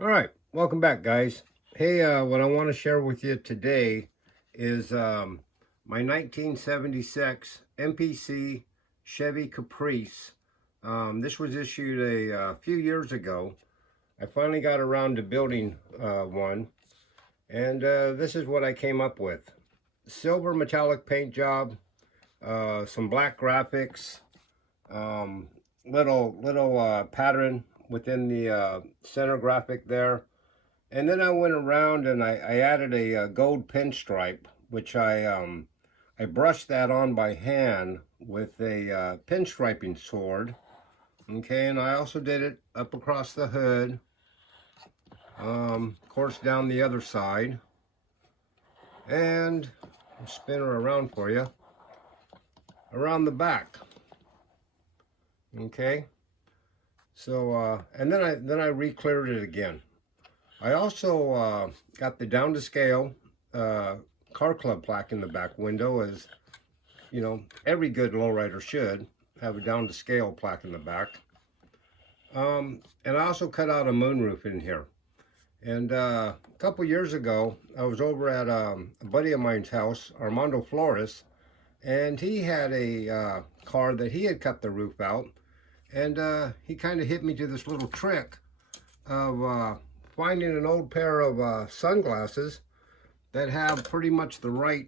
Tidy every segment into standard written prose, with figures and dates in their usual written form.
All right, welcome back, guys. Hey, what I want to share with you today is my 1976 MPC Chevy Caprice. This was issued a few years ago. I finally got around to building one, and this is what I came up with. Silver metallic paint job, some black graphics, um, little pattern within the center graphic there. And then I went around and I added a gold pinstripe, which I brushed that on by hand with a pinstriping sword. Okay, and I also did it up across the hood, of course down the other side, and I'll spin her around for you, around the back. Okay, so and then I re-cleared it again. I also got the down to scale car club plaque in the back window, as you know, every good lowrider should have a down to scale plaque in the back. And I also cut out a moonroof in here. And a couple years ago, I was over at a buddy of mine's house, Armando Flores, and he had a car that he had cut the roof out. And he kind of hit me to this little trick of finding an old pair of sunglasses that have pretty much the right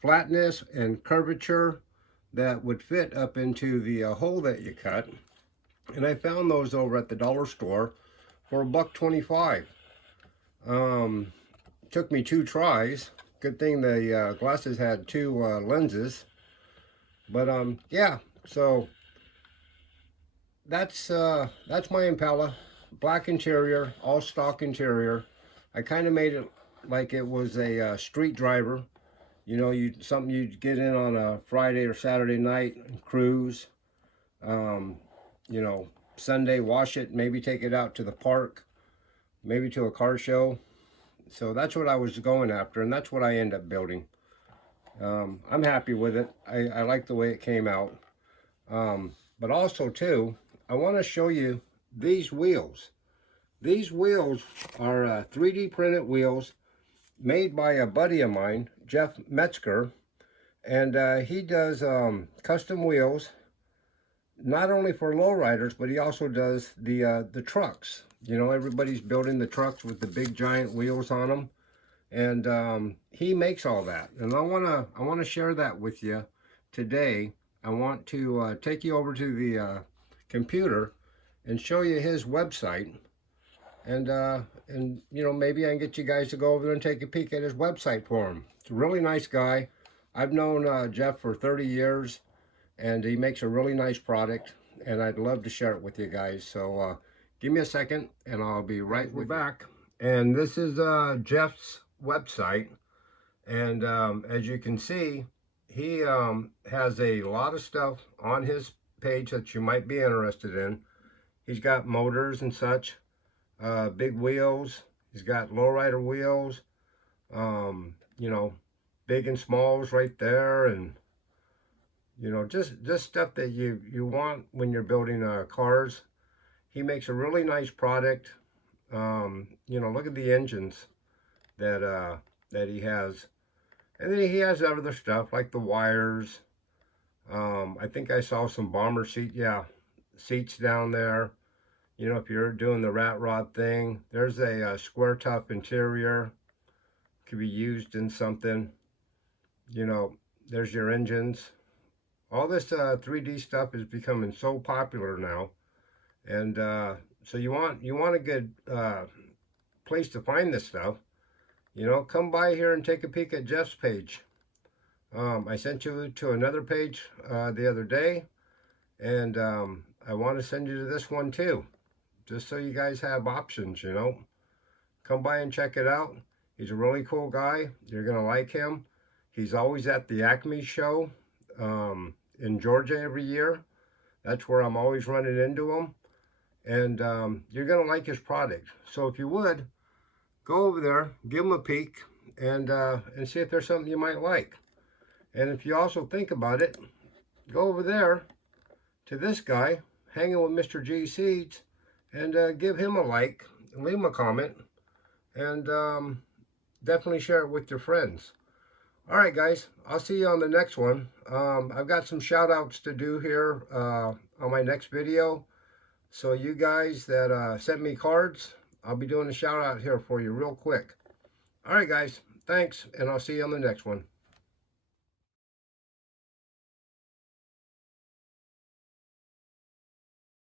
flatness and curvature that would fit up into the hole that you cut. And I found those over at the dollar store for $1.25. Took me 2 tries. Good thing the glasses had 2 lenses. But yeah, so that's my Impala. Black interior, all stock interior. I kind of made it like it was a street driver. You know, something you'd get in on a Friday or Saturday night and cruise. You know, Sunday wash it, maybe take it out to the park, maybe to a car show. So that's what I was going after, and that's what I end up building. I'm happy with it. I like the way it came out. But also too, I want to show you these wheels. These wheels are 3D printed wheels made by a buddy of mine, Metzger, and he does custom wheels, not only for lowriders, but he also does the trucks. You know, everybody's building the trucks with the big giant wheels on them, and he makes all that. And I wanna share that with you today. I want to take you over to the computer and show you his website, and you know, maybe I can get you guys to go over there and take a peek at his website for him. It's a really nice guy. I've known Jeff for 30 years, and he makes a really nice product, and I'd love to share it with you guys. So give me a second and I'll be right back. And this is Jeff's website, and as you can see, he has a lot of stuff on his page that you might be interested in. He's got motors and such, big wheels. He's got lowrider wheels, you know, big and smalls right there, and you know, just stuff that you want when you're building cars. He makes a really nice product. You know, look at the engines that he has, and then he has other stuff like the wires. I think I saw some bomber seats down there. You know, if you're doing the rat rod thing, there's a square top interior. Could be used in something. You know, there's your engines. All this 3D stuff is becoming so popular now, and so you want a good place to find this stuff. You know, come by here and take a peek at Jeff's page. I sent you to another page the other day, and I want to send you to this one too, just so you guys have options, you know. Come by and check it out. He's a really cool guy. You're going to like him. He's always at the Acme show in Georgia every year. That's where I'm always running into him. And you're going to like his product. So if you would, go over there, give him a peek, and see if there's something you might like. And if you also think about it, go over there to this guy, hanging with Mr. G Seeds, and give him a like leave them a comment, and definitely share it with your friends. All right, guys, I'll see you on the next one. I've got some shout outs to do here on my next video. So you guys that sent me cards, I'll be doing a shout out here for you real quick. All right, guys, thanks, and I'll see you on the next one.